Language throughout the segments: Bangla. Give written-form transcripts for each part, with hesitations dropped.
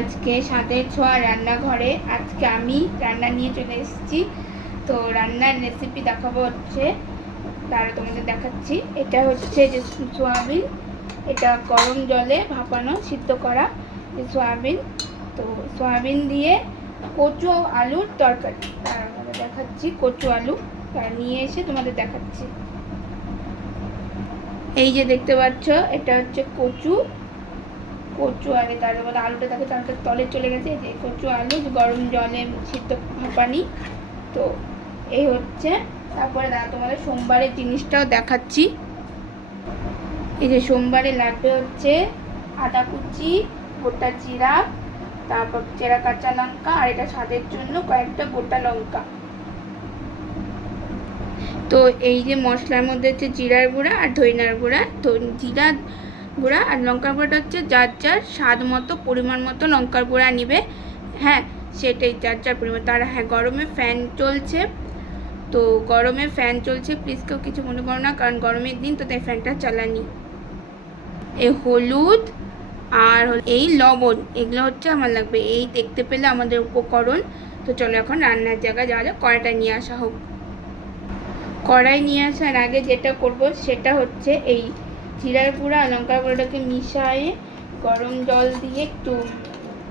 আজকে স্বাদের ছোঁয়া রান্নাঘরে। আজকে আমি রান্না নিয়ে চলে এসেছি। তো রান্নার রেসিপি দেখাবো হচ্ছে, তারা তোমাদের দেখাচ্ছি। এটা হচ্ছে যে সয়াবিন, এটা গরম জলে ভাপানো সিদ্ধ করা যে সয়াবিন। তো সয়াবিন দিয়ে কচু আলুর তরকারি, তার তোমাদের দেখাচ্ছি। কচু আলু তার নিয়ে এসে তোমাদের দেখাচ্ছি। এই যে দেখতে পাচ্ছ, এটা হচ্ছে কচু আলু, তার মধ্যে আলুটা দেখো চালটা তলে চলে গেছে। যে কচু আলু গরম জলে সিদ্ধ ভাপানি। তো এই হচ্ছে। তারপরে তোমাদের সোমবারের জিনিসটাও দেখাচ্ছি। এই যে সোমবারে লাগবে হচ্ছে আদা কুচি, গোটা জিরা, তারপর চেরা কাঁচা লঙ্কা, আর এটা স্বাদের জন্য কয়েকটা গোটা লঙ্কা। তো এই যে মশলার মধ্যে হচ্ছে জিরার গুঁড়া আর ধইনার গুঁড়া। জিরা গুঁড়া আর লঙ্কার গুঁড়াটা হচ্ছে যার যার স্বাদ মতো পরিমাণ মতো লঙ্কার গুঁড়া নিবে। হ্যাঁ, সেটাই যার যার পরিমাণ। তার হ্যাঁ, গরমে ফ্যান চলছে, তো গরমে ফ্যান চলছে, প্লিজ কেউ কিছু মনে করো না, কারণ গরমের দিন তো তাই ফ্যানটা চালানি। এই হলুদ আর এই লবণ, এগুলো হচ্ছে আমার লাগবে। এই দেখতে পেলে আমাদের উপকরণ। তো চলো এখন রান্নার জায়গায় যাওয়া যাক। কড়াইটা নিয়ে আসা হোক। কড়াই নিয়ে আসার আগে যেটা করব সেটা হচ্ছে এই জিরার গুঁড়া আর লঙ্কার গুঁড়োটাকে মিশিয়ে গরম জল দিয়ে একটু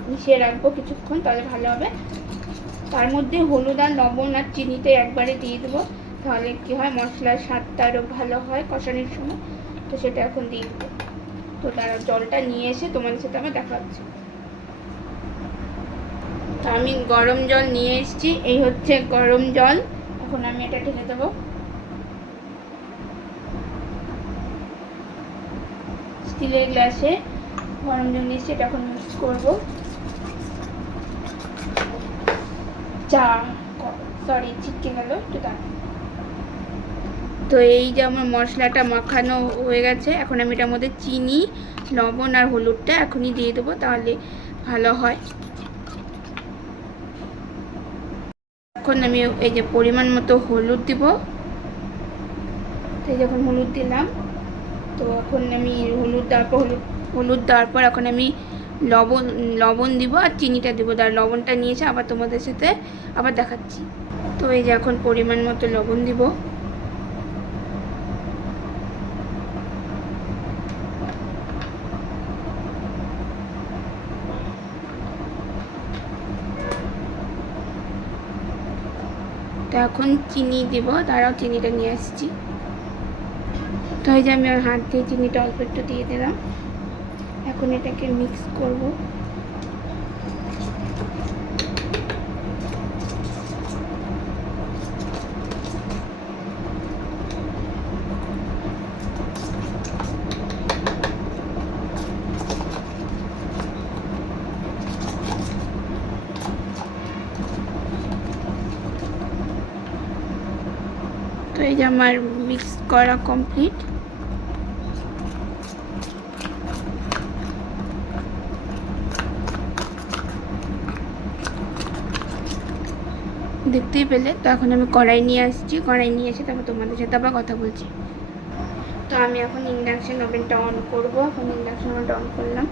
মিশিয়ে রাখবো কিছুক্ষণ, তাহলে ভালো হবে। তার মধ্যে হলুদ আর লবণ আর চিনিটা একবারে দিয়ে দেবো, তাহলে কী হয় মশলার স্বাদটা আরও ভালো হয় কষানোর সময়। তো সেটা এখন দিয়ে দেবো। তো তারা জলটা নিয়ে এসে তোমাদের সাথে আমার দেখা হচ্ছে। তো আমি গরম জল নিয়ে এসেছি, এই হচ্ছে গরম জল। এখন আমি এটা ঢেলে দেবো। স্টিলের গ্লাসে গরম জল নিয়েছি, এটা এখন মিক্স করবো। ছিটকে গেল একটু দাঁড়া। তো এই যে আমার মশলাটা মাখানো হয়ে গেছে, এখন আমি এটার মধ্যে চিনি, লবণ আর হলুদটা এখনই দিয়ে দেবো, তাহলে ভালো হয়। এখন আমি এই যে পরিমাণ মতো হলুদ দিব। তো যখন হলুদ দিলাম, তো এখন আমি হলুদ দেওয়ার পর এখন আমি লবণ দিব আর চিনিটা দেবো। তার লবণটা নিয়েছে, আবার তোমাদের সাথে আবার দেখাচ্ছি। তো এই যে এখন পরিমাণ মতো লবণ দিব। তো এখন চিনি দিব, তারাও চিনিটা নিয়ে আসছি। তো এই যে আমি আমার হাত দিয়ে চিনিটা অল্প একটু দিয়ে দিলাম। এখন এটাকে মিক্স করব। তো এই যে আমার মিক্স করা কমপ্লিট। দেখতেই পেলে। তো এখন আমি কড়াই নিয়ে আসছি, কড়াই নিয়ে এসে তারপর তোমাদের সাথে আবার কথা বলছি। তো আমি এখন ইন্ডাকশন ওভেনটা অন করব। এখন ইন্ডাকশন ওভেনটা অন করলাম।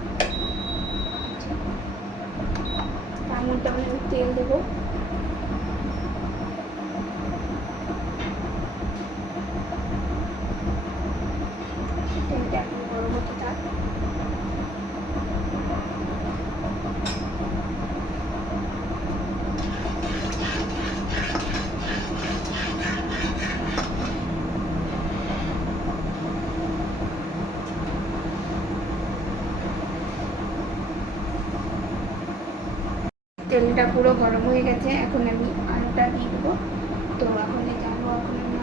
তার মধ্যে আমি তেল দেবো। তেলটা এখন গরম হতে থাক। তেলটা পুরো গরম হয়ে গেছে, এখন আমি আলুটা দিয়ে দেবো। তো এখন জানবো, এখন আমি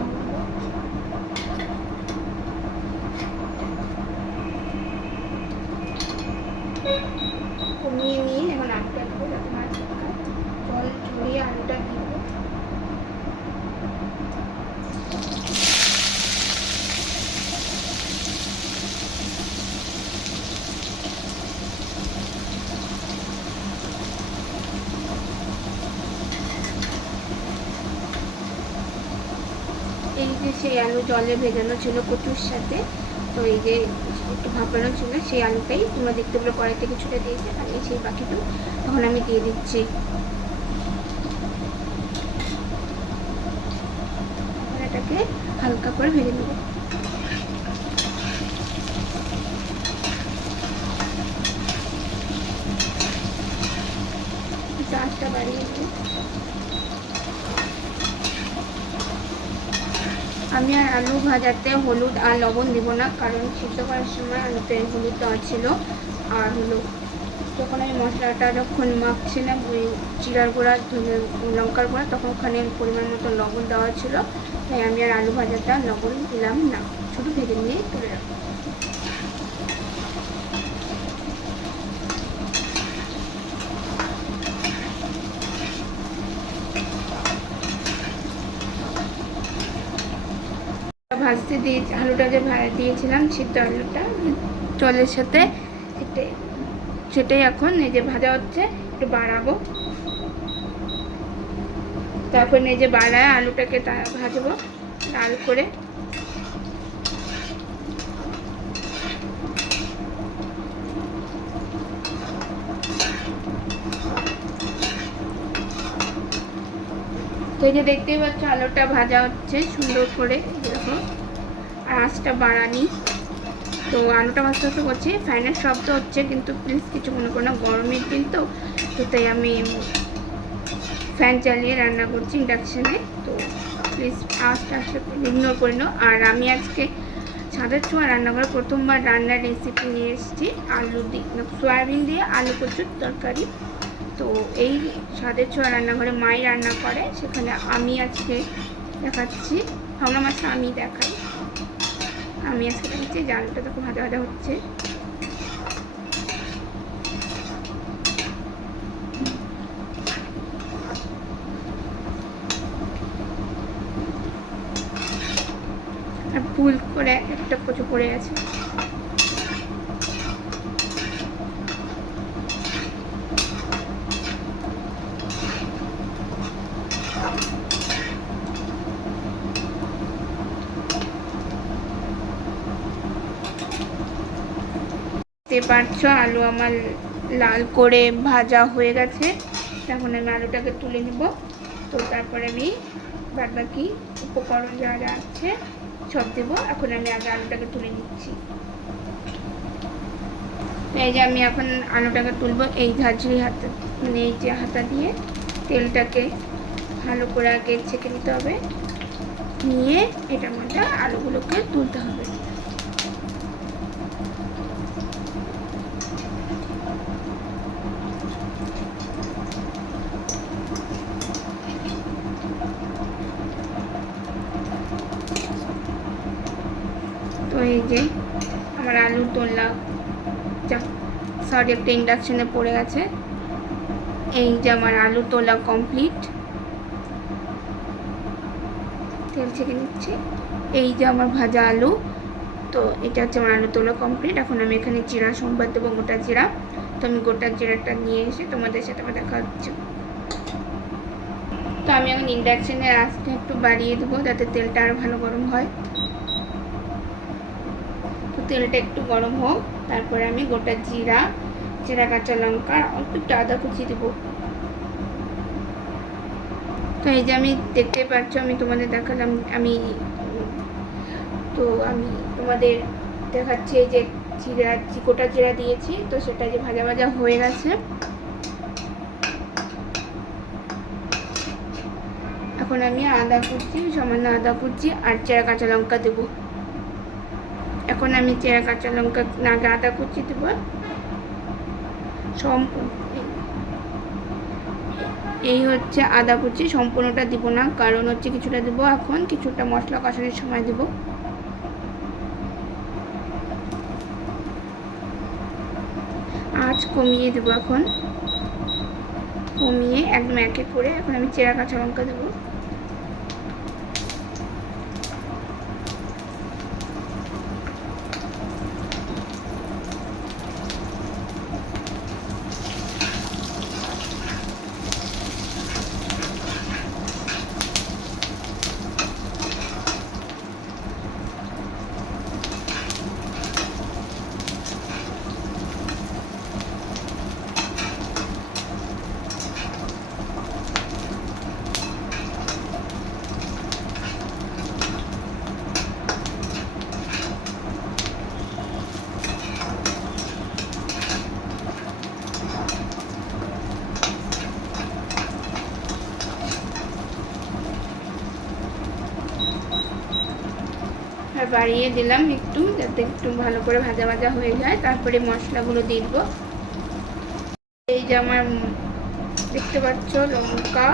কমিয়ে নিয়ে এখন আলুটা দেবো, যাতে মাছ জল ছড়িয়ে আলুটা দিয়ে দেবো। এই যে সেই আলু জলে ভেজানো ছিল কচুর সাথে, তো এই যে একটু ভাপানো ছিল সেই আলুটাই তোমরা দেখতে পেলে কড়াইতে কিছুটা দিয়েছে, আর এই সেই বাকিটু এখন আমি দিয়ে দিচ্ছি। এটাকে হালকা করে ভেজে নেব। আঁচটা বাড়িয়ে নেব। আমি আর আলু ভাজাতে হলুদ আর লবণ দেবো না, কারণ সিদ্ধ করার সময় আলুতে হলুদ দেওয়া ছিল। আর হলো যখন আমি মশলাটা যখন মাখছিলাম ওই জিরার গুঁড়া লঙ্কার গুঁড়া, তখন ওখানে পরিমাণ মতো লবণ দেওয়া ছিল, তাই আমি আর আলু ভাজাটা লবণ দিলাম না, শুধু ভেজে নিয়ে তুলে রাখবো। ভাজতে দিয়ে আলুটা যে দিয়েছিলাম সিদ্ধ আলুটা জলের সাথে, সেটাই এখন এই যে ভাজা হচ্ছে, একটু বাড়াবো। তারপর এই যে বাড়ায় আলুটাকে ভাজবো লাল করে। তো এই যে দেখতেই পাচ্ছ আলুটা ভাজা হচ্ছে সুন্দর করে, এরকম। আর আঁচটা বাড়ানি। তো আলুটা ভাজতে ভাজতে করছি, ফ্যানের শব্দ হচ্ছে, কিন্তু প্লিজ কিছু মনে করো না, গরমের দিন তো তাই আমি ফ্যান চালিয়ে রান্না করছি ইন্ডাকশানে। তো প্লিজ আঁচটা ইগনোর করে নাও। আর আমি আজকে ছাদের ছোঁয়া রান্নাঘরে প্রথমবার রান্নার রেসিপি নিয়ে এসেছি, আলু দিয়ে সয়াবিন দিয়ে আলু কচুর তরকারি। তো এই ছাদের ছোঁয়া রান্নাঘরে মাই রান্না করে, সেখানে আমি আজকে দেখাচ্ছি। ভাবলাম আজকে আমি দেখাই। আমি আজকে দেখাচ্ছি যে আলুটা তো ভাজা ভাজা হচ্ছে। আর ভুল করে একটা কচু পড়ে আছে। দেখতে পাচ্ছ আলু আমার লাল করে ভাজা হয়ে গেছে। এখন আমি আলুটাকে তুলে নিব। তো তারপরে আমি বাদবাকি উপকরণ যা যা আছে সব দেবো। এখন আমি আগে আলুটাকে তুলে নিচ্ছি। এই যে আমি এখন আলুটাকে তুলবো এই ঝাঁঝরি হাতে, মানে এই যে হাতা দিয়ে তেলটাকে ভালো করে আগে ছেঁকে নিতে হবে, নিয়ে এটার মধ্যে আলুগুলোকে তুলতে হবে। তো এই যে আমার আলু তোলা, সরি একটা ইন্ডাকশানে পড়ে গেছে। এই যে আমার আলু তোলা কমপ্লিট, তেল ছেঁকে নিচ্ছি। এই যে আমার ভাজা আলু, তো এটা হচ্ছে আমার আলু তোলা কমপ্লিট। এখন আমি এখানে জিরা সম্বাদ দেবো, গোটা জিরা। তো আমি গোটা জিরাটা নিয়ে এসে তোমাদের সাথে আমার দেখা হচ্ছে। তো আমি এখন ইন্ডাকশানের আঁচটা একটু বাড়িয়ে দেবো যাতে তেলটা আরও ভালো গরম হয়। তো তেলটা একটু গরম হোক, তারপরে আমি গোটা জিরা, কাঁচা লঙ্কা, অল্প একটু আদা কুচি দেবো। তো এই যে আমি দেখতেই পাচ্ছ, আমি তোমাদের দেখালাম, আমি তোমাদের দেখাচ্ছি এই যে গোটা জিরা দিয়েছি, তো সেটা যে ভাজা ভাজা হয়ে গেছে। এখন আমি আদা কুচি, সামান্য আদা কুচি আর চেরা কাঁচা লঙ্কা দেবো। এখন আমি চেরা কাঁচা লঙ্কা আগে আদা কুচি দেবো সম্পূর্ণ। এই হচ্ছে আদা কুচি, সম্পূর্ণটা দিব না, কারণ হচ্ছে কিছুটা দেবো এখন, কিছুটা মশলা কষানোর সময় দেব। আঁচ কমিয়ে দেবো এখন, কমিয়ে একদম একে করে এখন আমি চেরা কাঁচা লঙ্কা দেবো। আর বাড়িয়ে দিলাম একটু, যাতে একটু ভালো করে ভাজা ভাজা হয়ে যায়। তারপরে মশলাগুলো দিয়ে দেবো। এই যে আমার দেখতে পাচ্ছ লঙ্কা,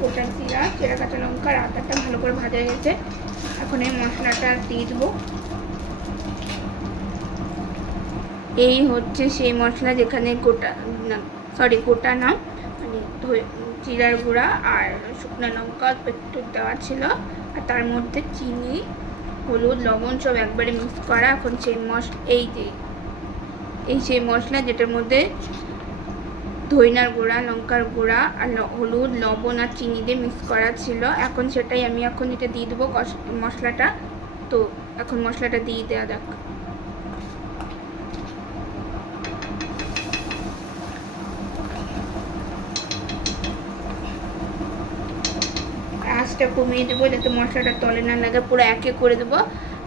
গোটা জিরা, চেরা কাঁচা লঙ্কা আর আদাটা ভালো করে ভাজা গেছে। এখন এই মশলাটা দিয়ে দেবো। এই হচ্ছে সেই মশলা যেখানে গোটা না মানে জিরার গুঁড়া আর শুকনো লঙ্কা একটু দেওয়া ছিল, আর তার মধ্যে চিনি, হলুদ, লবণ সব একবারে মিক্স করা। এখন সেই সেই মশলা যেটার মধ্যে ধইনার গুঁড়া, লঙ্কার গুঁড়া আর হলুদ, লবণ আর চিনি দিয়ে মিক্স করা ছিল, এখন সেটাই আমি এখন এটা দিয়ে দেবো মশলাটা। তো এখন মশলাটা দিয়ে দেওয়া যাক। আঁচটা কমিয়ে দেবো যাতে মশলাটা তলে না লাগে, পুরো একে করে দেবো।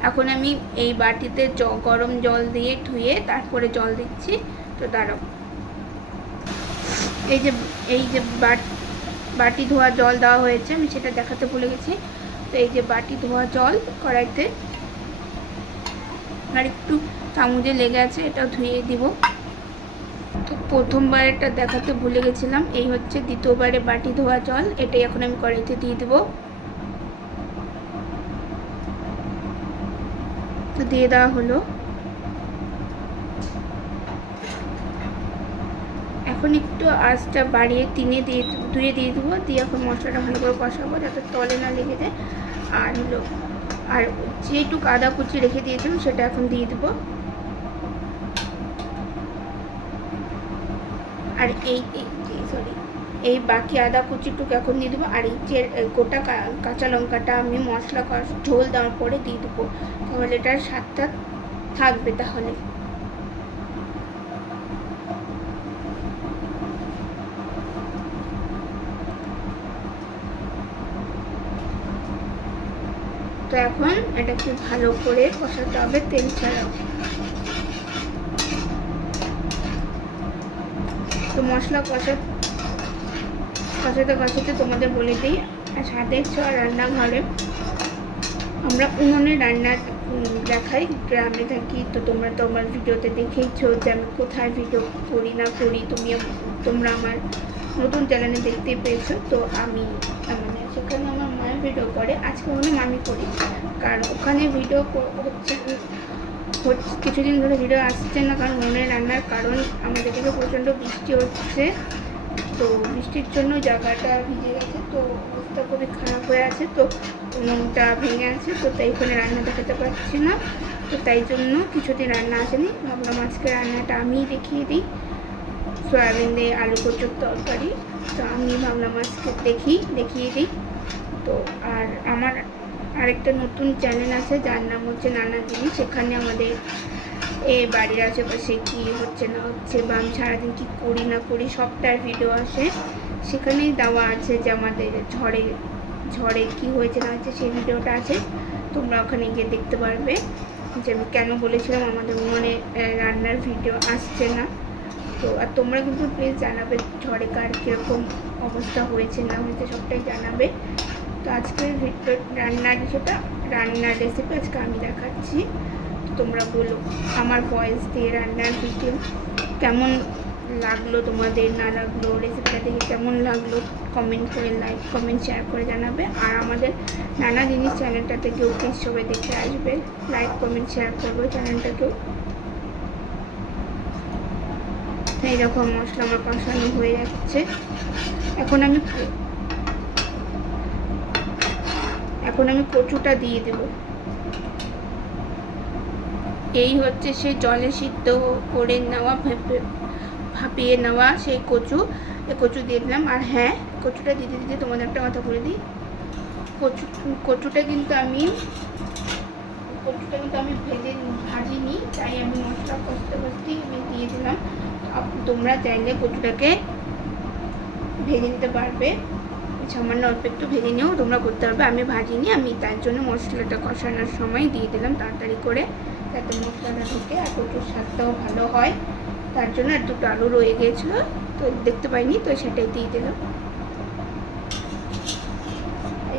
এখন আমি এই বাটিতে গরম জল দিয়ে ধুয়ে তারপরে জল দিচ্ছি। তো দাঁড়াও, এই যে বাটি ধোয়া জল দেওয়া হয়েছে, আমি সেটা দেখাতে ভুলে গেছি। তো এই যে বাটি ধোয়া জল কড়াইতে, আর একটু চামচে লেগে আছে, এটাও ধুয়ে দিব। তো প্রথমবারেরটা দেখাতে ভুলে গেছিলাম, এই হচ্ছে দ্বিতীয়বারে বাটি ধোয়া জল, এটাই এখন আমি কড়াইতে দিয়ে দেবো। তো দিয়ে দেওয়া হলো। এখন একটু আঁচটা বাড়িয়ে ধুয়ে দিয়ে দেবো, দিয়ে এখন মশলাটা ভালো করে কষাবো যাতে তলে না লেগে যায়। আর যেটুকু আদা কুচি রেখে দিয়েছিলাম সেটা এখন দিয়ে দেবো। আর এই বাকি আদা কুচিটুকু এখন দিয়ে দেবো। আর এই যে গোটা কাঁচা লঙ্কাটা আমি মশলা ঝোল দেওয়ার পরে দিয়ে দেবো, তাহলে এটার স্বাদটা থাকবে। তাহলে তো এখন এটাকে ভালো করে কষাতে হবে তেল ছাড়াও। তো মশলা কষাতে তোমাদের বলে দিই, স্বাদের ছোঁয়া রান্নাঘরে আমরা উনুনে রান্না দেখাই, গ্রামে থাকি। তো তোমরা তো আমার ভিডিওতে দেখেইছো যে আমি কোথায় ভিডিও করি না করি, তোমরা আমার নতুন চ্যানেলে দেখতে পেয়েছো। তো আমি মানে সেখানে আমার মায়ের ভিডিও করে, আজকে ওখানে আমি করি, কারণ ওখানে ভিডিও হচ্ছে কিছুদিন ধরে ভিডিও আসছে না, কারণ উনুনে রান্নার কারণ আমাদের দিকে প্রচণ্ড বৃষ্টি হচ্ছে। তো বৃষ্টির জন্য জায়গাটা ভিজে গেছে, তো অবস্থা খুবই খারাপ হয়ে আছে। তো উনুনটা ভেঙে আছে, তো তাই ওখানে রান্না দেখাতে পারছি না। তো তাই জন্য কিছুদিন রান্না আসেনি, ভাবলাম আজকে রান্নাটা আমিই দেখিয়ে দিই। সয়াবিন দিয়ে আলু কচুর তরকারি, তো আমি ভাবলাম আজকে দেখিয়ে দিই। তো আর আমার আরেকটা নতুন চ্যানেল আছে যার নাম হচ্ছে নানা জিনিস, সেখানে আমাদের বাড়ির আশেপাশে কী হচ্ছে না হচ্ছে বা আমি সারাদিন কী করি না করি সবটার ভিডিও আসে। সেখানেই দেওয়া আছে যে আমাদের ঝড়ে কী হয়েছে না হয়েছে, সেই ভিডিওটা আছে, তোমরা ওখানে গিয়ে দেখতে পারবে যে আমি কেন বলেছিলাম আমাদের উনুনে রান্নার ভিডিও আসছে না। তো আর তোমরা কিন্তু প্লিজ জানাবে ঝড়ে কার কীরকম অবস্থা হয়েছে না হয়েছে, সবটাই জানাবে। তো আজকের রান্নার রেসিপি আজকে আমি দেখাচ্ছি। তোমরা বলো আমার ভয়েস দিয়ে রান্নার ভিডিও কেমন লাগলো, তোমাদের না লাগলো, রেসিপিটা দেখে কেমন লাগলো কমেন্ট করে, লাইক কমেন্ট শেয়ার করে জানাবে। আর আমাদের নানা জিনিস চ্যানেলটাতে কেউ প্লিজ সবাই দেখে আসবে, লাইক কমেন্ট শেয়ার করবো চ্যানেলটাকেও। এইরকম মশলা আমার কষানো হয়ে যাচ্ছে। এখন আমি কচুটা দিয়ে দেব। এই হচ্ছে সেই জলে সিদ্ধ করে নেওয়া, ভাপিয়ে নেওয়া সেই কচু দিয়ে দিলাম। আর হ্যাঁ, কচুটা দিতে তোমাদের একটা কথা বলে দিই, কচুটা কিন্তু আমি ভাজিনি, তাই আমি মশলা কষতেই আমি দিয়ে দিলাম। তোমরা চাইলে কচুটাকে ভেজে নিতে পারবে, সামান্য অল্প একটু ভেজে নিয়েও তোমরা করতে পারবে। আমি ভাজিনি, আমি তার জন্য মশলাটা কষানোর সময় দিয়ে দিলাম তাড়াতাড়ি করে, যাতে মশলাটা ঢুকে আর কচুর স্বাদটাও ভালো হয়। তার জন্য আর দুটো আলু রয়ে গিয়েছিলো, তো দেখতে পাইনি, তো সেটাই দিয়ে দিলাম।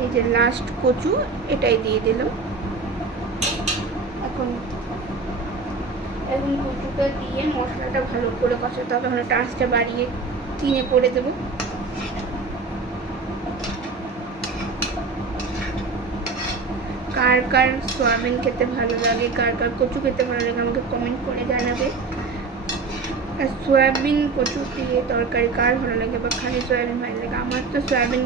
এই যে লাস্ট কচু, এটাই দিয়ে দিলাম। এখন এখন কচুটা দিয়ে মশলাটা ভালো করে কষাতে হবে। এখন আঁচটা বাড়িয়ে 3-এ করে দেবো। কার কার সয়াবিন খেতে ভালো লাগে, কার কার কচু খেতে ভালো লাগে আমাকে কমেন্ট করে জানাবে। আর সয়াবিন কচু দিয়ে তরকারি কার ভালো লাগে বা খালি সয়াবিন ভালো লাগে? আমার তো সয়াবিন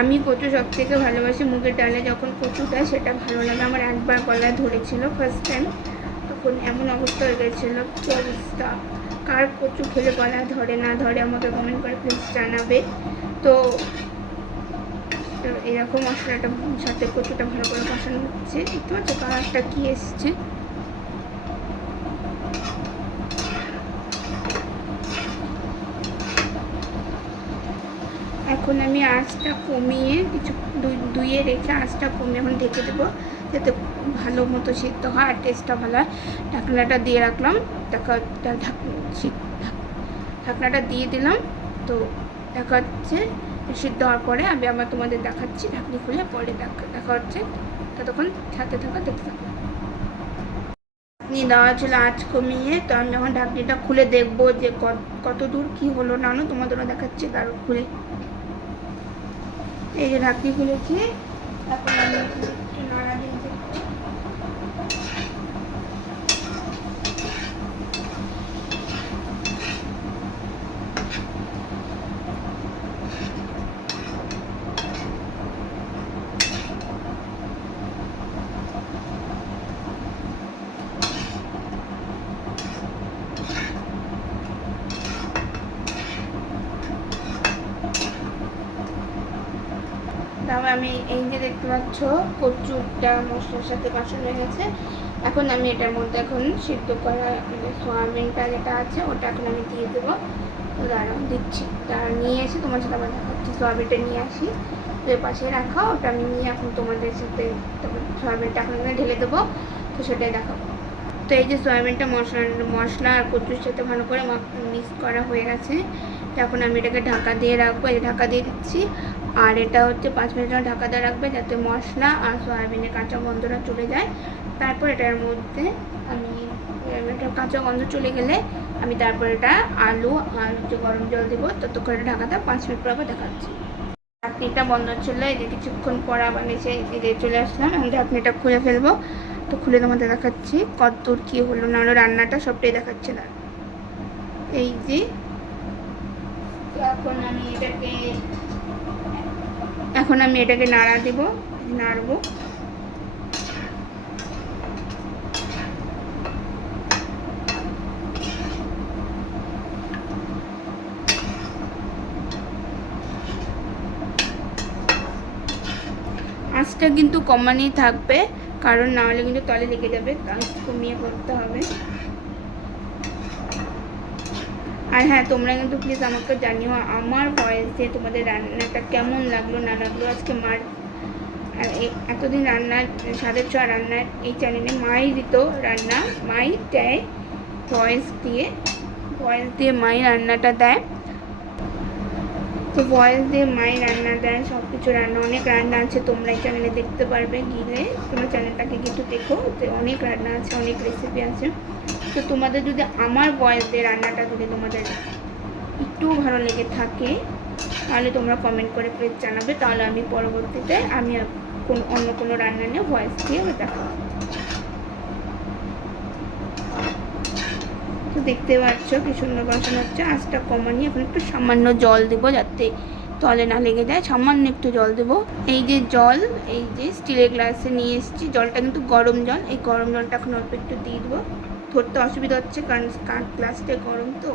আমি কচু সব থেকে ভালোবাসি। মুগের ডালে যখন কচু দেয় সেটা ভালো লাগে আমার। একবার গলায় ধরেছিল ফার্স্ট টাইম, তখন এমন অবস্থা হয়ে গেছিলো, কী অবস্থা। কার কচু খেলে গলায় ধরে না ধরে আমাকে কমেন্ট করে প্লিজ জানাবে। তো এরকম মশলাটা সাথে কচুটা ভালো করে কষানো হচ্ছে। দেখতে পাচ্ছ কালারটা কি এসছে। এখন আমি আঁচটা কমিয়ে কিছু 2-এ রেখে আঁচটা কমিয়ে এখন ঢেকে দেবো যাতে ভালো মতো সিদ্ধ হয় আর টেস্টটা ভালো হয়। ঢাকনাটা দিয়ে রাখলাম। ঢাকনাটা দিয়ে দিলাম। তো দেখা হচ্ছে সিদ্ধ হওয়ার পরে আমি আবার তোমাদের দেখাচ্ছি। ঢাকনি খুলে পরে দেখা হচ্ছে। ততক্ষণ সাথে থাকা দেখতে থাকো। ঢাকনি দেওয়া ছিল আঁচ কমিয়ে। তো আমি যখন ঢাকনিটা খুলে দেখবো যে কত দূর কী হলো না হলো তোমাদেরও দেখাচ্ছি। তারও খুলে এই যে ঢাকনি খুলেছি। এখন আমি একটু নাড়া দিয়ে তারপর আমি এই যে দেখতে পাচ্ছ কচুটা মশলার সাথে কষানো হয়ে গেছে। এখন আমি এটার মধ্যে এখন সিদ্ধ করা সয়াবিনটা যেটা আছে ওটা এখন আমি দিয়ে দেবো। তো দাঁড়াও দিচ্ছি, তারা নিয়ে এসে তোমার সাথে আবার দেখাচ্ছি। সয়াবিনটা নিয়ে আসি, ওই পাশে রাখা, ওটা আমি নিয়ে এখন তোমাদের সাথে তারপর সয়াবিনটা এখন এখানে ঢেলে দেবো। তো সেটাই দেখাবো। তো এই যে সয়াবিনটা মশলা আর কচুর সাথে ভালো করে মিক্স করা হয়ে গেছে। এখন আমি এটাকে ঢাকা দিয়ে রাখবো। এই ঢাকা দিয়ে দিচ্ছি। আর এটা হচ্ছে 5 মিনিট জন্য ঢাকা দিয়ে রাখবে যাতে মশলা আর সয়াবিনের কাঁচা গন্ধটা চলে যায়। তারপর এটার মধ্যে আমি এটা কাঁচা গন্ধ চলে গেলে আমি তারপর এটা আলু আর হচ্ছে গরম জল দেবো। ততক্ষণ এটা ঢাকা দেওয়া 5 মিনিট পর আবার দেখাচ্ছি। ঢাকনিটা বন্ধ ছিল, এই যে কিছুক্ষণ পর আবার এসে চলে আসলাম। এখন ঢাকনিটা খুলে ফেলবো। তো খুলে তোমাদের দেখাচ্ছি কত দূর কী হলো না হলো রান্নাটা সবটাই দেখাচ্ছে না। এই যে এখন আমি এটাকে নাড়া দেবো, নাড়বো। আঁচটা কিন্তু কমানোই থাকবে, কারণ না হলে কিন্তু তলে লেগে যাবে। আঁচ কমিয়ে করতে হবে। আর হ্যাঁ, তোমরা কিন্তু প্লিজ আমাকে জানিও আমার ভয়েসে তোমাদের রান্নাটা কেমন লাগলো না লাগলো। আজকে মার আর এতদিন রান্নার স্বাদের ছোঁয়া রান্নার এই চ্যানেলে মাই দিত রান্না, মাই দেয় ভয়েস দিয়ে মাই রান্নাটা দেয়। তো ভয়েস দিয়ে মাই রান্না দেয় সব কিছু রান্না, অনেক রান্না আছে তোমরা এই চ্যানেলে দেখতে পারবে। গিয়ে তোমরা চ্যানেলটাকে একটু দেখো, তো অনেক রান্না আছে, অনেক রেসিপি আছে। তো তোমাদের যদি আমার ভয়েস দিয়ে রান্নাটা যদি তোমাদের একটু ভালো লেগে থাকে তাহলে তোমরা কমেন্ট করে প্লিজ জানাবে। তাহলে আমি পরবর্তীতে আমি অন্য কোনো রান্না নিয়ে ভয়েস দিয়ে দেখাবো। তো দেখতে পাচ্ছ কি সুন্দর বসানো হচ্ছে। আঁচটা কমানি। এখন একটু সামান্য জল দেবো যাতে তলে না লেগে যায়। সামান্য একটু জল দেবো। এই যে জল, এই যে স্টিলের গ্লাসে নিয়ে এসেছি, জলটা কিন্তু গরম জল। এই গরম জলটা এখন অল্প একটু দিয়ে দেবো। ধরতে অসুবিধা হচ্ছে কারণ গ্লাসটা গরম। তো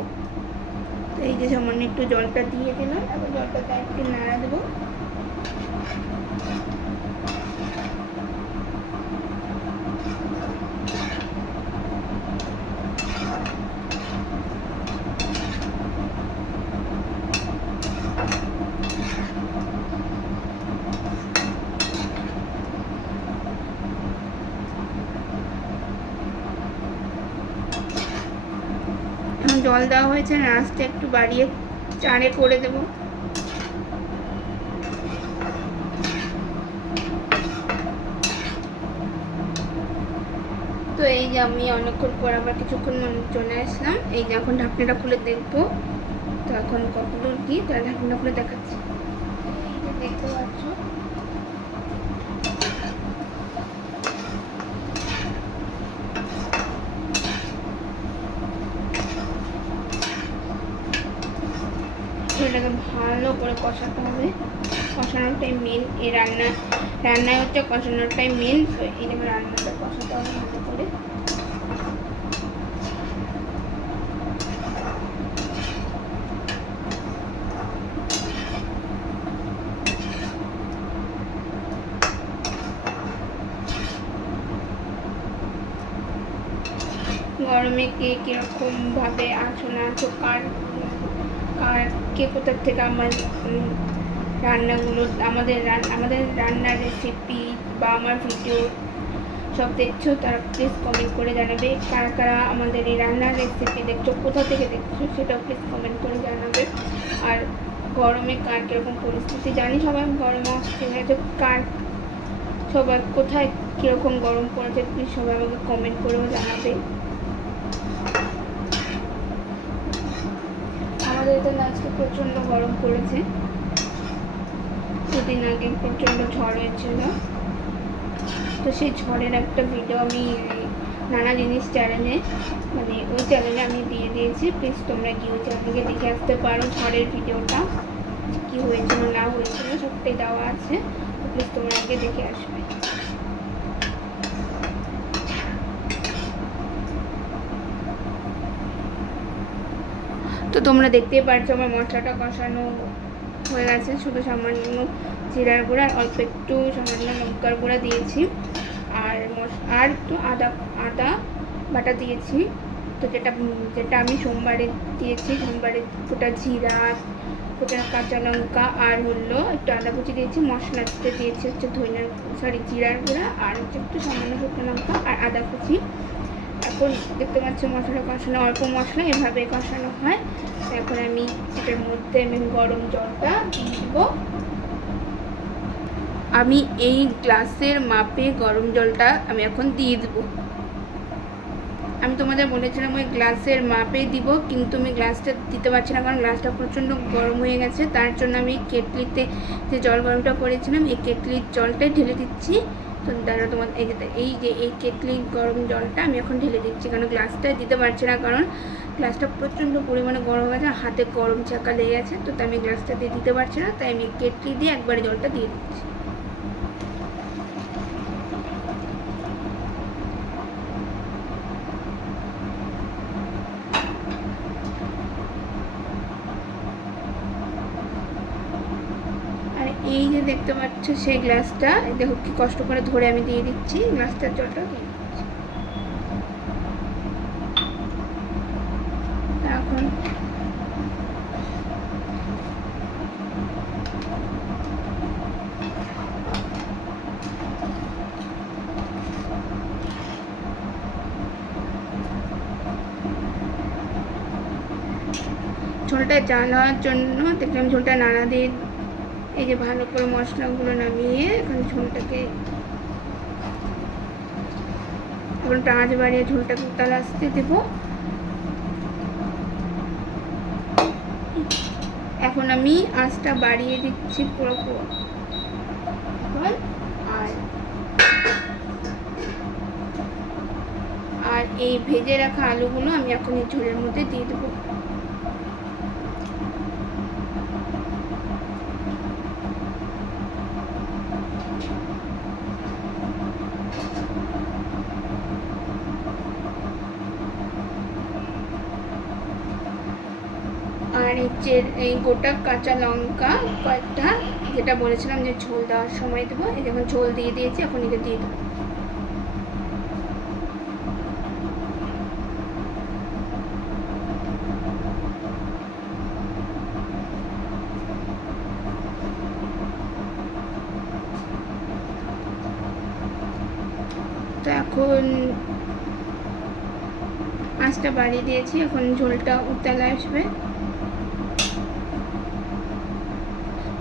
এই যে সামান্য একটু জলটা দিয়ে দিলাম। এবার জলটাকে একটু নাড়া দেবো। জল দেওয়া হয়েছে, আঁচটা একটু বাড়িয়ে 4-এ করে দেবো। এই যে আমি অনেকক্ষণ পর আবার কিছুক্ষণ চলে আসলাম। এই যে এখন ঢাকনাটা খুলে দেখবো তো এখন কতদূর কি, তার ঢাকনা খুলে দেখাচ্ছি। এই যে দেখতে পাচ্ছ এটাকে ভালো করে কষাতে হবে। কষানোটাই মেন, এই রান্নায় হচ্ছে কষানোটাই মেন। তো এই যে রান্নাটা কষাতে হবে ভালো করে। গরমে কে কীরকমভাবে আছো না আছো, কার কে কোথার থেকে আমার রান্নাগুলো আমাদের রান্নার রেসিপি বা আমার ভিডিও সব দেখছো, তারা প্লিজ কমেন্ট করে জানাবে। কারা কারা আমাদের এই রান্নার রেসিপি দেখছো, কোথা থেকে দেখছো সেটাও প্লিজ কমেন্ট করে জানাবে। আর গরমে কার কীরকম পরিস্থিতি, জানি সবাই গরমে আসছে, কার সবাই কোথায় কীরকম গরম পড়েছে প্লিজ সবাই আমাকে কমেন্ট করেও জানাবে। আমাদের এখানে আজকে প্রচণ্ড গরম পড়েছে, দুদিন আগে প্রচণ্ড ঝড় হয়েছিল। তো সেই ঝড়ের একটা ভিডিও আমি নানা জিনিস চ্যানেলে মানে ওই চ্যানেলে আমি দিয়ে দিয়েছি, প্লিজ তোমরা গিয়ে ওই চ্যানেলকে দেখে আসতে পারো। ঝড়ের ভিডিওটা কী হয়েছিল না হয়েছিল সবটাই দেওয়া আছে, প্লিজ তোমরা আগে দেখে আসবে। তো তোমরা দেখতেই পারছো আমার মশলাটা কষানো হয়ে গেছে। শুধু সামান্য জিরার গুঁড়া আর অল্প একটু সামান্য লঙ্কার গুঁড়া দিয়েছি, আর একটু আদা বাটা দিয়েছি। তো যেটা আমি সোমবারে দিয়েছি, সোমবারে গোটা জিরা, গোটা কাঁচা লঙ্কা আর হলো একটু আদা কুচি দিয়েছি। মশলাতে দিয়েছি হচ্ছে জিরার গুঁড়া আর হচ্ছে একটু সামান্য শুকনো লঙ্কা আর আদা কুচি। এখন দেখতে পাচ্ছ মশলা কষানো, অল্প মশলা এভাবে কষানো হয়। এখন আমি এটার মধ্যে গরম জলটা দিয়ে দেবো। আমি এই গ্লাসের মাপে গরম জলটা আমি এখন দিয়ে দেবো। আমি তোমাদের বলেছিলাম ওই গ্লাসের মাপে দিব, কিন্তু আমি গ্লাসটা দিতে পারছি না কারণ গ্লাসটা প্রচণ্ড গরম হয়ে গেছে। তার জন্য আমি কেটলিতে যে জল গরমটা করেছিলাম এই কেটলির জলটাই ঢেলে দিচ্ছি। তো দাঁড়া তোমার এই কেটলির গরম জলটা আমি এখন ঢেলে দিচ্ছি, কারণ গ্লাসটা দিতে পারছি না কারণ গ্লাসটা প্রচণ্ড পরিমাণে গরম হয়ে গেছে, হাতে গরম চাকা লেগে গেছে। তো আমি গ্লাসটা দিয়ে দিতে পারছি না, তাই আমি কেটলি দিয়ে একবারে জলটা দিয়ে দিচ্ছি। এই যে দেখতে পাচ্ছ সেই গ্লাসটা, দেখো কি কষ্ট করে ধরে আমি দিয়ে দিচ্ছি, গ্লাসটার জলটা দিয়ে দিচ্ছি। এখন ঝোলটা জাল হওয়ার জন্য দেখলাম ঝোলটা নাড়া দিয়ে এই যে ভালো করে মশলাগুলো নামিয়ে এখন ঝোলটাকে এখন আঁচ বাড়িয়ে ঝোলটাকে উতাল আসতে দেবো। এখন আমি আঁচটা বাড়িয়ে দিচ্ছি পুরোপুরি এখন। আর এই ভেজে রাখা আলুগুলো আমি এখন এই ঝোলের মধ্যে দিয়ে দেবো। আর এই গোটা কাঁচা লঙ্কা কয়েকটা, যেটা বলেছিলাম যে ঝোল দেওয়ার সময় দেবো, এই যখন ঝোল দিয়ে দিয়েছি এখন এটা দিয়ে দেবো। তো এখন আঁচটা বাড়িয়ে দিয়েছি, এখন ঝোলটা উতালে আসবে।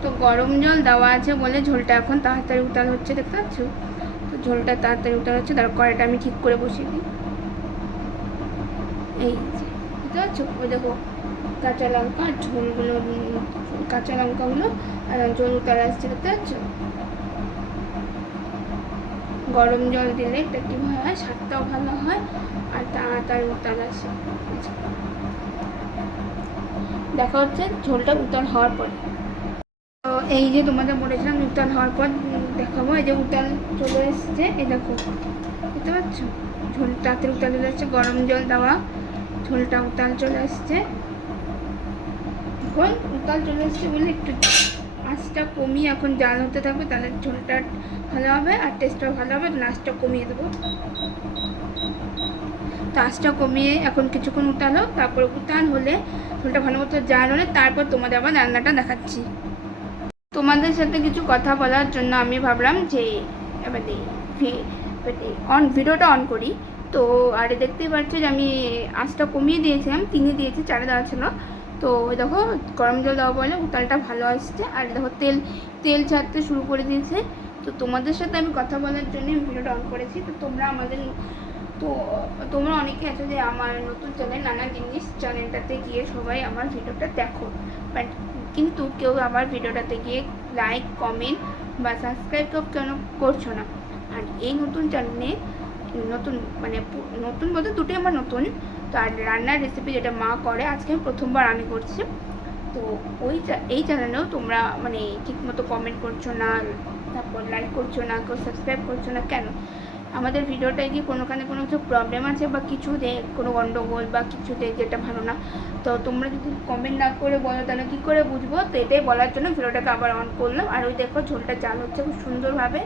তো গরম জল দেওয়া আছে বলে ঝোলটা এখন তাড়াতাড়ি উতাল হচ্ছে, দেখতে পাচ্ছ? তো ঝোলটা তাড়াতাড়ি উতাল হচ্ছে, তার কড়াইটা আমি ঠিক করে বসিয়ে দিই। এই যে বুঝতে পারছো, ওই দেখো কাঁচা লঙ্কা আর ঝোলগুলো, কাঁচা লঙ্কাগুলো আর ঝোল উতারা আসছে, দেখতে পাচ্ছ। গরম জল দিলে এটা কি হয়, স্বাদটাও ভালো হয় আর তাড়াতাড়ি উতাল আসে। দেখা হচ্ছে ঝোলটা উতাল হওয়ার পরে। তো এই যে তোমাদের বলেছিলাম উতাল হওয়ার পর দেখাবো, এই যে উতাল চলে এসছে, এই দেখো বুঝতে পারছো, ঝোল তাড়াতাড়ি উতাল চলে এসছে, গরম জল দেওয়া, ঝোলটা উতাল চলে এসছে। এখন উতাল চলে এসছে বলে একটু আঁচটা কমিয়ে এখন জাল হতে থাকবে, তাহলে ঝোলটা ভালো হবে আর টেস্টটাও ভালো হবে। আঁচটা কমিয়ে দেবো, তো আঁচটা কমিয়ে এখন কিছুক্ষণ উতালো, তারপর উতাল হলে ঝোলটা ভালো মতো জাল হলে তারপর তোমাদের আবার রান্নাটা দেখাচ্ছি। তোমাদের সাথে কিছু কথা বলার জন্য আমি ভাবলাম যে এবারে ভিডিওটা অন করি। তো আর দেখতেই পাচ্ছ যে আমি আঁচটা কমিয়ে দিয়েছিলাম, 3 দিয়েছি, 4 দেওয়া ছিল। তো দেখো গরম জল দেওয়া বলে উতালটা ভালো আসছে, আর দেখো তেল ছাড়তে শুরু করে দিয়েছে। তো তোমাদের সাথে আমি কথা বলার জন্য ভিডিওটা অন করেছি। তো তোমরা অনেকে আছো যে আমার নতুন চ্যানেল নানা জিনিস চ্যানেলটাতে গিয়ে সবাই আমার ভিডিওটা দেখো, বাট কিন্তু কেউ আমার ভিডিওটাতে গিয়ে লাইক কমেন্ট বা সাবস্ক্রাইব কেন করছো না। আর এই নতুন চ্যানেলে নতুন বলতে দুটোই আমার নতুন। তো আর রান্নার রেসিপি যেটা মা করে, আজকে প্রথমবার আমি করছি। তো এই চ্যানেলেও তোমরা ঠিকমতো কমেন্ট করছো না, তারপর লাইক করছো না, কেউ সাবস্ক্রাইব করছো না কেন? আমাদের ভিডিওটায় কি কোনোখানে কোনো কিছু প্রবলেম আছে বা কিছুতে কোনো গণ্ডগোল বা কিছুতে যেটা ভালো না, তো তোমরা যদি কমেন্ট না করে বলো তাহলে কী করে বুঝবো? তো এটাই বলার জন্য ভিডিওটাকে আবার অন করলাম। আর ওই দেখো ঝোলটা জাল হচ্ছে খুব সুন্দরভাবে,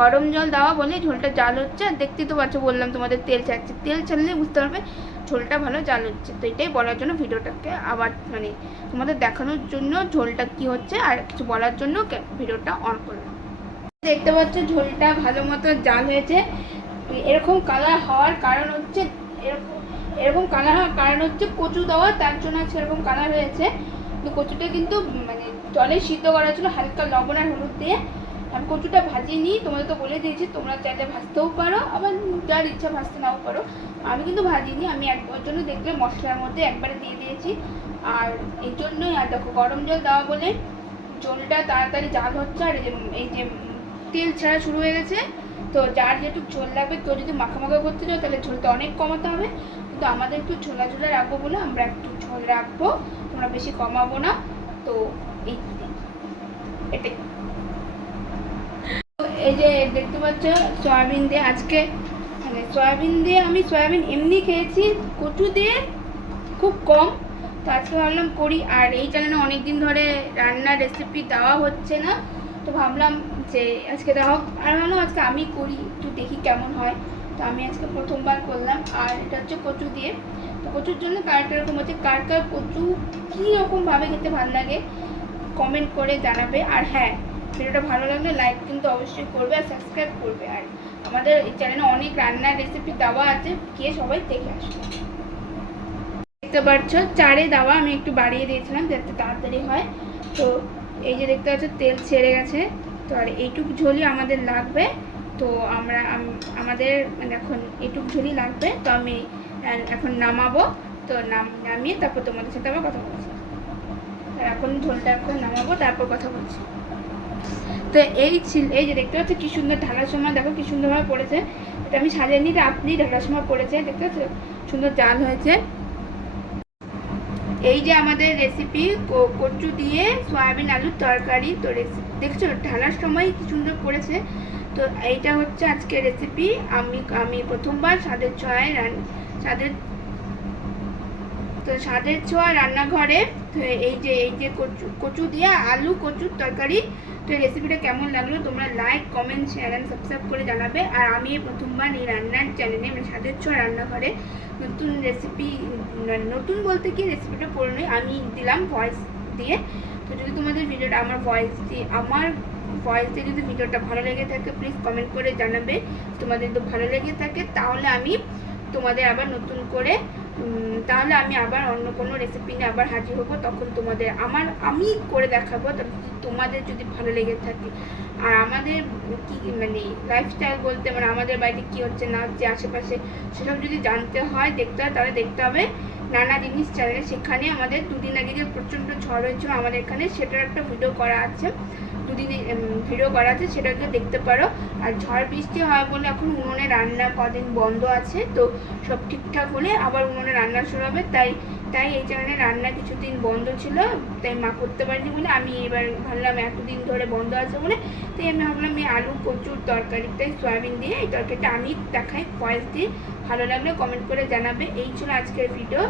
গরম জল দেওয়া বলে ঝোলটা জাল হচ্ছে। আর দেখতেই তো পাচ্ছ, বললাম তোমাদের তেল ছাড়ছে, তেল ছাড়লে বুঝতে পারবে ঝোলটা ভালো জাল হচ্ছে। তো এটাই বলার জন্য ভিডিওটাকে আবার তোমাদের দেখানোর জন্য ঝোলটা কি হচ্ছে আর কিছু বলার জন্য ভিডিওটা অন করলাম। দেখতে পাচ্ছ ঝোলটা ভালো মতো জাল হয়েছে। এরকম কালার হওয়ার কারণ হচ্ছে কচু দেওয়া, তার জন্য সেরকম কালার হয়েছে। তো কচুটা কিন্তু জলে সিদ্ধ করা ছিল হালকা লবণ আর হলুদ দিয়ে। আমি কচুটা ভাজিয়ে নিই, তোমাদের তো বলে দিয়েছি তোমরা চাইলে ভাজতেও পারো, আবার যার ইচ্ছা ভাজতে নাও পারো। আমি কিন্তু ভাজিনি, আমি ওর জন্য দেখলে মশলার মধ্যে একবারে দিয়ে দিয়েছি। আর এই জন্যই, আর দেখো গরম জল দেওয়া বলে ঝোলটা তাড়াতাড়ি জাল হচ্ছে। আর এই যে তেল ছাড়া শুরু হয়ে গেছে। তো যার যেটুকু ঝোল লাগবে, কেউ যদি মাখা করতে চাও তাহলে ঝোলটা অনেক কমাতে হবে, কিন্তু আমাদের একটু ঝোলা রাখবো বলে আমরা একটু ঝোল রাখবো, তোমরা বেশি কমাবো না। তো এটাই। এই যে দেখতে পাচ্ছ সয়াবিন দিয়ে আজকে আমি সয়াবিন এমনি খেয়েছি, কচু দিয়ে খুব কম। তো আজকে ভাবলাম করি, আর এই চ্যানেলে অনেকদিন ধরে রান্নার রেসিপি দেওয়া হচ্ছে না, তো ভাবলাম যে আজকে দেওয়া হোক। আর ভাবলাম আজকে আমি করি, একটু দেখি কেমন হয়। তো আমি আজকে প্রথমবার করলাম। আর এটা হচ্ছে কচু দিয়ে। তো কচুর জন্য কারটা এরকম হচ্ছে, কার কচু কী রকমভাবে খেতে ভালো লাগে কমেন্ট করে জানাবে। আর হ্যাঁ, ভিডিওটা ভালো লাগলে লাইক কিন্তু অবশ্যই করবে আর সাবস্ক্রাইব করবে। আর আমাদের এই চ্যানেলে অনেক রান্নার রেসিপি দেওয়া আছে, গিয়ে সবাই দেখে আসবে। দেখতে পাচ্ছ 4 দেওয়া, আমি একটু বাড়িয়ে দিয়েছিলাম যাতে তাড়াতাড়ি হয়। তো এই যে দেখতে পাচ্ছ তেল ছেড়ে গেছে। তো আর এইটুকু ঝোলই আমাদের লাগবে। তো আমাদের এখন এইটুকু ঝোলই লাগবে। তো আমি এখন নামাবো। তো নামিয়ে তারপর তোমাদের সাথে আবার কথা বলছি। এখন ঝোলটা এখন নামাবো, তারপর কথা বলছি। তো এই যে দেখতে পাচ্ছ কি সুন্দর ঢালার সময় দেখো কি সুন্দরভাবে পড়েছে। এটা আমি সাজিয়ে নিই, আপনি ঢালার সময় পড়েছে, দেখতে পাচ্ছ সুন্দর জাল হয়েছে। এই যে আমাদের রেসিপি কচু দিয়ে সয়াবিন আলুর তরকারি। তো রেসিপি দেখছো ঢালার সময় কি সুন্দর পড়েছে। তো এইটা হচ্ছে আজকের রেসিপি। আমি প্রথমবার স্বাদের ছোঁয়া রান্নাঘরে। তো এই যে কচু দিয়ে আলু কচুর তরকারি। তো এই রেসিপিটা কেমন লাগলো তোমরা like comment share and subscribe করে জানাবে। আর আমি প্রথমবার এই রান্নার চ্যানেলে স্বাদের ছোঁয়া রান্নাঘরে নতুন রেসিপি, নতুন বলতে কি রেসিপিটা পড়ে নয়, আমি দিলাম ভয়েস দিয়ে। তো যদি তোমাদের ভিডিওটা আমার ভয়েস দিয়ে যদি ভিডিওটা ভালো লেগে থাকে প্লিজ কমেন্ট করে জানাবে। তোমাদের যদি ভালো লেগে থাকে তাহলে আমি তোমাদের আবার নতুন করে তাহলে আমি আবার অন্য কোনো রেসিপি নিয়ে আবার হাজির হবো, তখন তোমাদের আমি করে দেখাবো, তোমাদের যদি ভালো লেগে থাকে। আর আমাদের কি মানে লাইফস্টাইল বলতে মানে আমাদের বাড়িতে কী হচ্ছে না হচ্ছে আশেপাশে সেসব যদি জানতে হয় দেখতে হয়, তাহলে দেখতে হবে নানা জিনিস চ্যানেলে। সেখানে আমাদের দুদিন আগে যে প্রচণ্ড ঝড় হয়েছিল আমাদের এখানে, সেটার একটা ভিডিও করা আছে, দুদিনে ভিডিও করা আছে, সেটাকে দেখতে পারো। আর ঝড় বৃষ্টি হয় বলে এখন উনুনে রান্না কদিন বন্ধ আছে, তো সব ঠিকঠাক হলে আবার উনুনে রান্না শুরু হবে। তাই এই চ্যানেলে রান্না কিছুদিন বন্ধ ছিল, তাই মা করতে পারিনি বলে আমি এবার ভাবলাম এতদিন ধরে বন্ধ আছে বলে, তাই আমি ভাবলাম এই আলু কচুর তরকারি, তাই সয়াবিন দিয়ে এই তরকারিটা আমি দেখাই ভয়েস দিয়ে। ভালো লাগলে কমেন্ট করে জানাবে। এই ছিল আজকের ভিডিও।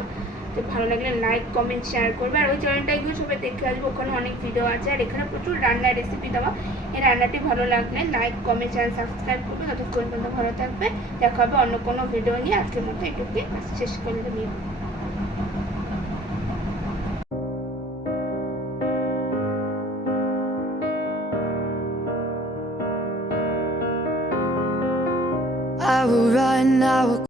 তো ভালো লাগলে লাইক কমেন্ট শেয়ার করবে। আর ওই চ্যানেলটা গিয়ে সবাই দেখে আসবে, ওখানে অনেক ভিডিও আছে। আর এখানে প্রচুর রান্নার রেসিপি দেওয়া। এই রান্নাটি ভালো লাগলে লাইক কমেন্ট শেয়ার সাবস্ক্রাইব করবে। ততক্ষণ পর্যন্ত ভালো থাকবে। দেখা হবে অন্য কোনো ভিডিও নিয়ে। আজকের মতো এটুকুই, শেষ করে দেবো। I will run, I will